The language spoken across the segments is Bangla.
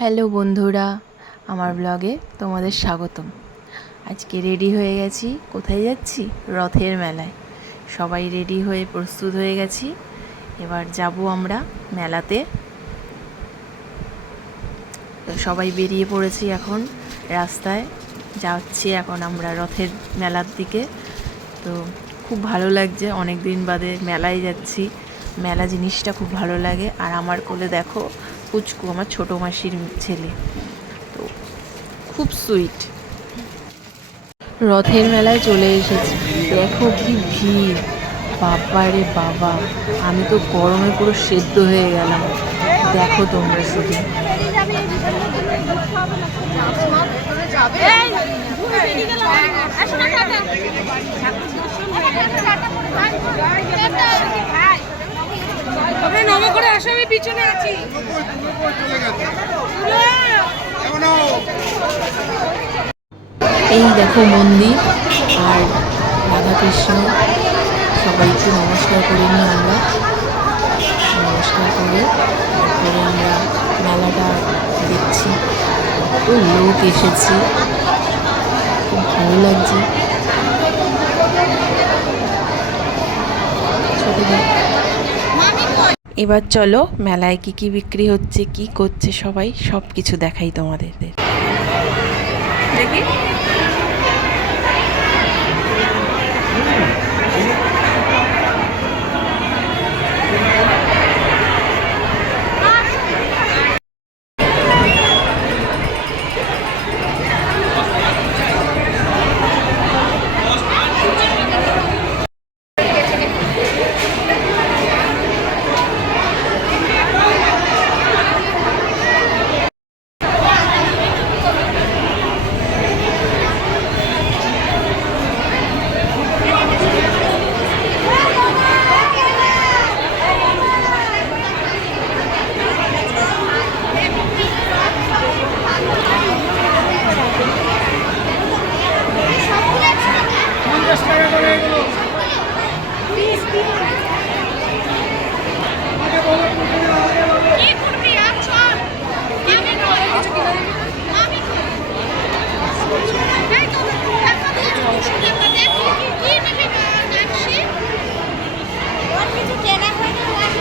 হ্যালো বন্ধুরা, আমার ব্লগে তোমাদের স্বাগতম। আজকে রেডি হয়ে গেছি। কোথায় যাচ্ছি? রথের মেলায়। সবাই রেডি হয়ে প্রস্তুত হয়ে গেছি। এবার যাব আমরা মেলাতে। তো সবাই বেরিয়ে পড়েছি, এখন রাস্তায় যাচ্ছি এখন আমরা রথের মেলার দিকে। তো খুব ভালো লাগছে, অনেক দিন বাদে মেলায় যাচ্ছি। মেলা জিনিসটা খুব ভালো লাগে। আর আমার কোলে দেখো পুচকু, আমার ছোটো মাসির ছেলে, তো খুব সুইট। রথের মেলায় চলে এসেছি। দেখো কি ভিড়, বাবা রে বাবা, আমি তো গরমে পুরো সেদ্ধ হয়ে গেলাম। দেখো তোমরা শুধু। আমি পিছনে আছি। এই দেখো মন্দির আর রাধাকৃষ্ণ, সবাইকে নমস্কার করে নিই আমরা। নমস্কার করে তারপরে আমরা মেলাটা দেখছি। কত লোক এসেছে, খুব ভালো লাগছে। এবার চলো মেলায় কি কি বিক্রি হচ্ছে, কি করছে সবাই, সব কিছু দেখাই তোমাদের। দেখি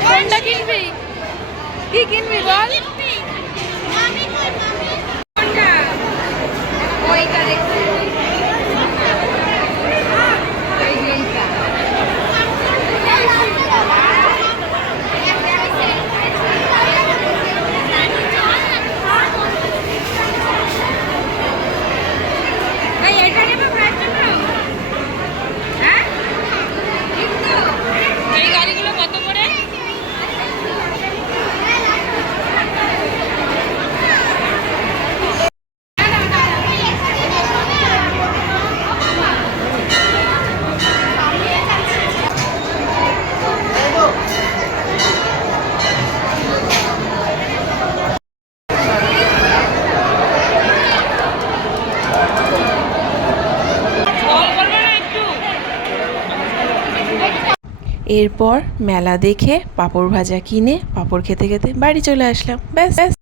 কোনটা কিনবি? কি কিনবি বল? কোনটা? ওইটা দেখছি। এই গাড়িগুলো কত করে? এরপর মেলা দেখে পাঁপড় ভাজা কিনে পাঁপড় খেতে খেতে বাড়ি চলে আসলাম। ব্যাস ব্যাস।